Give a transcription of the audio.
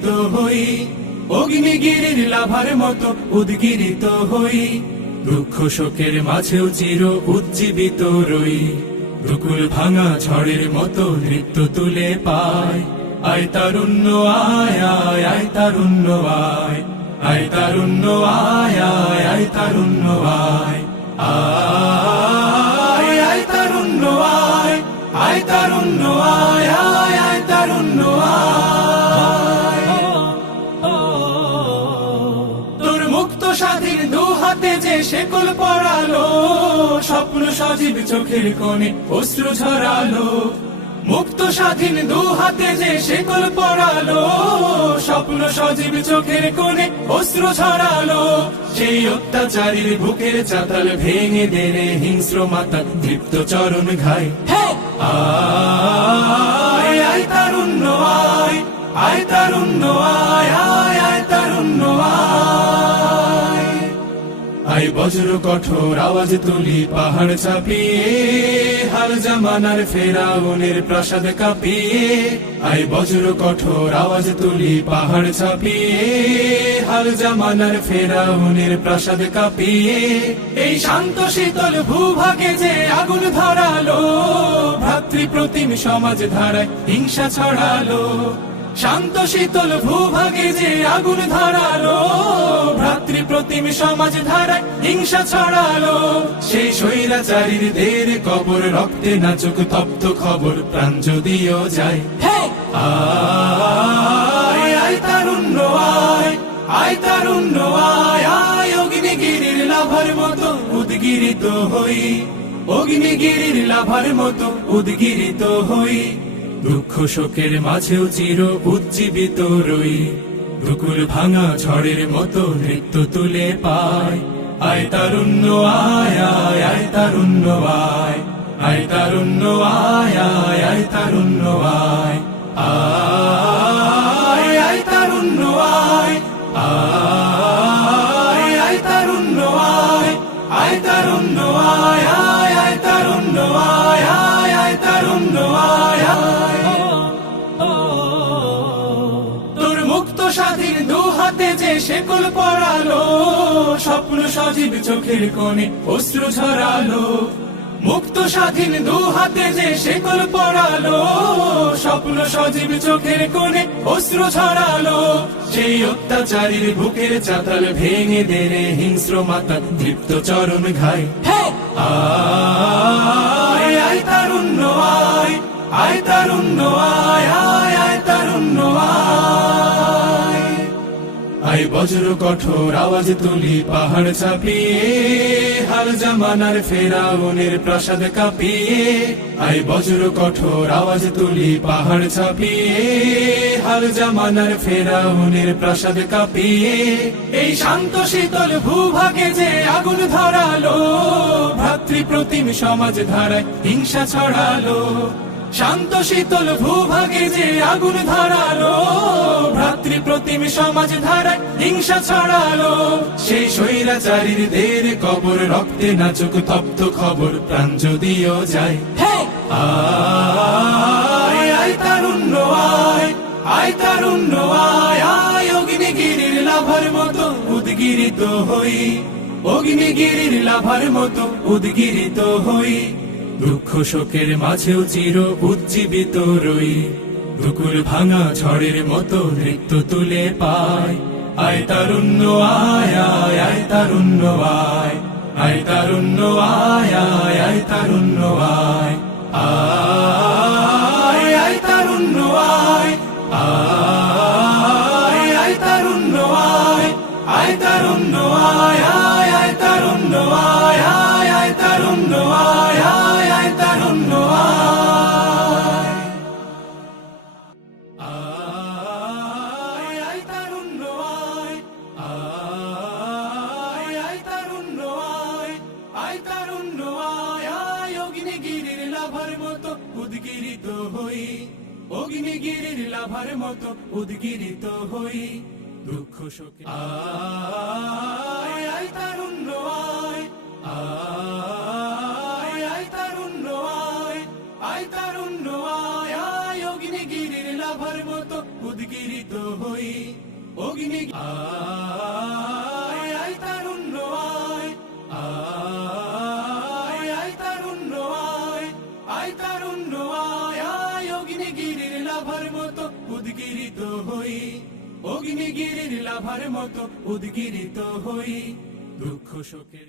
উদ্গিরিত হই, অগ্নিগিরির লাভার মতো উদ্গিরিত হই, দুঃখ শোকের মাঝেও চির উজ্জীবিত রই, দুকুল ভাঙা ঝড়ের মতো নৃত্য তুলে পায়, আয় তারুণ্য আয় আয় আয় তারুণ্য আয়, আয় তারুণ্য আয় আয় আয় তারুণ্য আয়, আয় আয় তারুণ্য আয়, আয় তারুণ্য আয় আয় আয় তারুণ্য আয়। তোর মুক্ত স্বাধীন দু হাতে যে শেকল পরালো, স্বপ্ন সজীব চোখের কোণে অশ্রু ঝরালো, মুক্ত স্বাধীন দু হাতে যে শেকল পরালো, স্বপ্ন সজীব চোখের কোণে অশ্রু ঝরালো, সেই অত্যাচারীর বুকের চাতাল ভেঙে দেনে হিংস্র মাতা তৃপ্ত চরণ ঘায়, আয় আয় তারুণ্য আয়, আয় তারুণ্য আয় আয় আয় তারুণ্য আয়, আয় বজ্র কঠোর আওয়াজ তুলি পাহাড় চাপিয়ে, হাল জামানার ফেরাউনের প্রাসাদ কাঁপিয়ে, আয় বজ্র কঠোর আওয়াজ তুলি পাহাড় চাপিয়ে, হাল জামানার ফেরাউনের প্রাসাদ কাঁপিয়ে, এই শান্ত শীতল ভূভাগে যে আগুন ধরালো, ভ্রাতৃ প্রতিম সমাজ ধারায় হিংসা ছড়ালো, শান্ত শীতল ভূভাগে যে আগুন ধরালো, ভ্রাতৃ প্রতিম সমাজ ধারায় হিংসা ছড়ালো, সেই স্বৈরাচারীর দের কবর রক্তে নাচুক তপ্ত খবর প্রাণ যদিও যায়, আয় আয় তারুণ্য আয়, আয় তারুণ্য আয় আয় অগ্নিগিরির লাভার মতো উদ্গিরিত হই, অগ্নিগিরির লাভার মতো উদ্গিরিত হই, দুঃখ শোকের মাঝেও চির উজ্জীবিত রই, দুকুল ভাঙা ঝড়ের মতো নৃত্য তুলে পায়, আয় তারুণ্য আয় আয় আয় তারুণ্য আয়, আয় তারুণ্য আয় আয় আয় তারুণ্য আয়, আয় আয় তারুণ্য আয়, আয় আয় তারুণ্য আয়, আয় তারুণ্য আয় আয় আয় তারুণ্য আয় আয় আয় তারুণ্য আয় আয়। তোর মুক্ত স্বাধীন দু হাতে যে শেকল পরালো, স্বপ্ন সজীব চোখের কোণে অশ্রু ঝরালো, মুক্ত স্বাধীন দু হাতে যে শেকল পরালো, স্বপ্ন সজীব চোখের কোণে অশ্রু ঝরালো, সেই অত্যাচারীর বুকের চাতাল ভেঙে দেনে হিংস্র মাতা তৃপ্ত চরণ ঘায়, আয় আয় তারুণ্য আয়, আয় তারুণ্য আয় আয় আয় তারুণ্য আয়, আয় বজ্র কঠোর আওয়াজ তুলি পাহাড় চাপিয়ে, হাল জামানার ফেরাউনের প্রাসাদ কাঁপিয়ে, আয় বজ্র কঠোর আওয়াজ তুলি পাহাড় চাপিয়ে, হাল জামানার ফেরাউনের প্রাসাদ কাঁপিয়ে, এই শান্ত শীতল ভূভাগে যে আগুন ধরালো, ভ্রাতৃ প্রতিম সমাজ ধারায় হিংসা ছড়ালো, শান্ত শীতল ভূভাগে যে আগুন ধরালো, ভ্রাতৃ প্রতিম সমাজ ধারায় হিংসা ছড়ালো, সেই স্বৈরাচারীর দের কবর রক্তে নাচুক তপ্ত খবর প্রাণ যদিও যায়, আয় আয় তারুণ্য আয়, আয় তারুণ্য আয় আয় অগ্নিগিরির লাভার মতো উদ্গিরিত হই, অগ্নিগিরির লাভার মতো উদ্গিরিত হই, দুঃখ শোকের মাঝেও চির উজ্জীবিত রই, দুকুল ভাঙা ঝড়ের মতো নৃত্য তুলে পায়, আয় তারুণ্য আয় আয় আয় তারুণ্য আয়, আয় তারুণ্য আয় আয় আয় তারুণ্য আয়, আয় আয় তারুণ্য আয়, আয় আয় তারুণ্য আয়, আয় তারুণ্য আয় আয় আয় তারুণ্য আয় আয় আয় তারুণ্য আয় আয় আয় তারুণ্য আয়, আয় আয় তারুণ্য আয়, আয় আয় তারুণ্য আয়, আয় তারুণ্য আয় আয় অগ্নিগিরির লাভার মতো উদ্গিরিত হই, অগ্নিগিরির লাভার মতো উদ্গিরিত হই, দুঃখ শোকে আয় আয় তারুণ্য আয়, আয় আয় তারুণ্য আয়, আয় তারুণ্য আয় আয় অগ্নিগিরির লাভার মতো উদ্গিরিত হই, অগ্নি আয় আয় তারুণ্য আয় আয় আয় তারুণ্য আয় তারুণ্য আয় অগ্নিগিরির লাভার মতো উদ্গিরিত হই অগ্নিগিরির লাভার মতো উদ্গিরিত হই দুঃখ শোকের